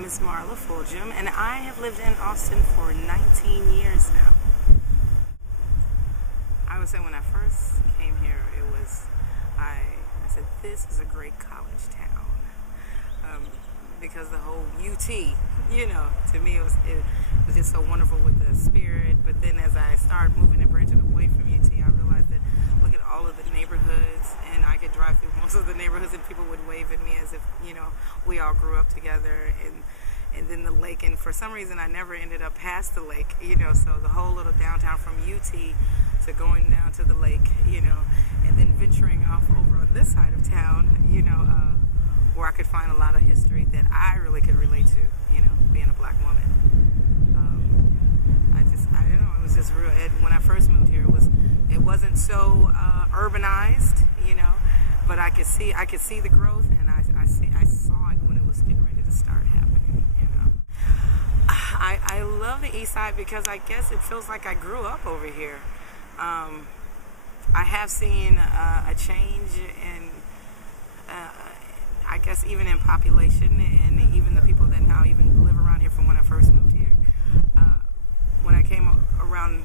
name is Marla Fulgham, and I have lived in Austin for 19 years now. I would say when I first came here, I said, this is a great college town. Because the whole UT, to me it was just so wonderful with the spirit. But then as I started moving and branching away from UT, I realized that look at all of the neighborhoods, and I could drive through most of the neighborhoods and people would wave at me as if, we all grew up together. And then the lake, and for some reason I never ended up past the lake, so the whole little downtown from UT to going down to the lake, and then venturing off over on this side of town, where I could find a lot of history that I really could relate to, being a black woman. I don't know, it was just real. When I first moved here, it wasn't so urbanized, but I could see the growth, and I saw it when it was getting ready to start happening. I love the East Side because I guess it feels like I grew up over here. I have seen a change in, I guess, even in population, and even the people that now even live around here from when I first moved here. When I came around,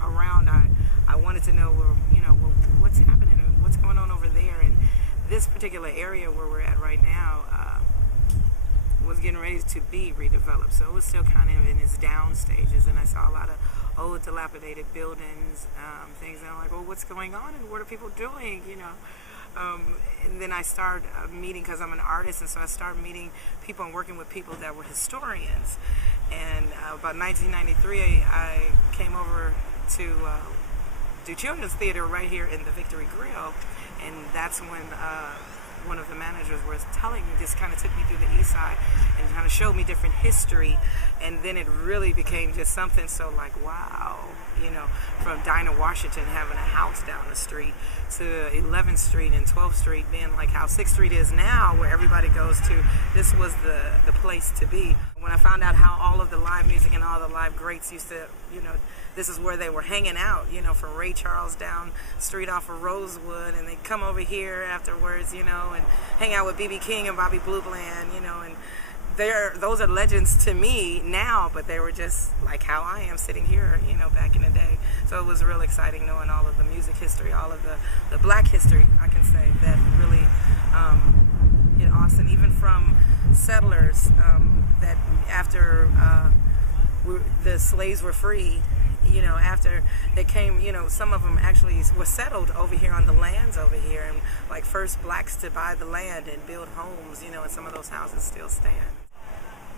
I wanted to know, what's happening and what's going on over there. And this particular area where we're at right now was getting ready to be redeveloped, so it was still kind of in its down stages. And I saw a lot of old, dilapidated buildings, things, and I'm like, well, what's going on, and what are people doing, and then I started meeting, because I'm an artist, and so I started meeting people and working with people that were historians. And about 1993, I came over to do children's theater right here in the Victory Grill, and that's when one of the managers was telling me, just kind of took me through the East Side and kind of showed me different history. And then it really became just something so like, wow, from Dinah Washington having a house down the street to 11th Street and 12th Street being like how 6th Street is now, where everybody goes to. This was the place to be. When I found out how all of the live music and all the live greats used to, this is where they were hanging out, from Ray Charles down street off of Rosewood, and they'd come over here afterwards, and hang out with B.B. King and Bobby Blue Bland, and those are legends to me now, but they were just like how I am sitting here, back in the day. So it was real exciting knowing all of the music history, all of the black history, I can say, that really hit Austin, even from settlers that after the slaves were freed, after they came, some of them actually were settled over here on the lands over here, and like first blacks to buy the land and build homes, and some of those houses still stand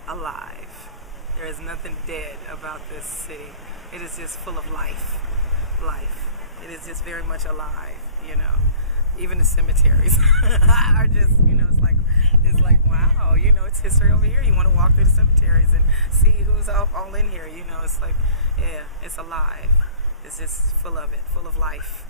alive. There is nothing dead about this city. It is just full of life. It is just very much alive, Even the cemeteries are just, it's like, wow, it's history over here. You want to walk through the cemeteries and see who's all in here, It's like, yeah, it's alive. It's just full of it, full of life,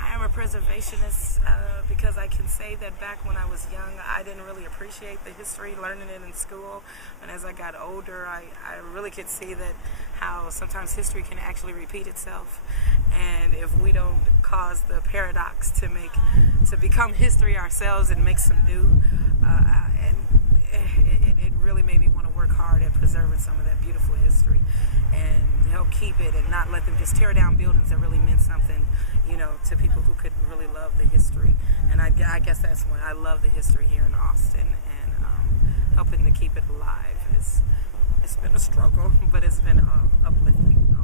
I am a preservationist because I can say that back when I was young, I didn't really appreciate the history, learning it in school. And as I got older, I really could see that how sometimes history can actually repeat itself. And if we don't cause the paradox to become history ourselves and make some new, and it really made me want to work hard at preserving some of that beautiful history and help keep it and not let them just tear down buildings that really meant something, to people who could really love the history. And I guess that's when I love the history here in Austin, and helping to keep it alive. It's been a struggle, but it's been uplifting.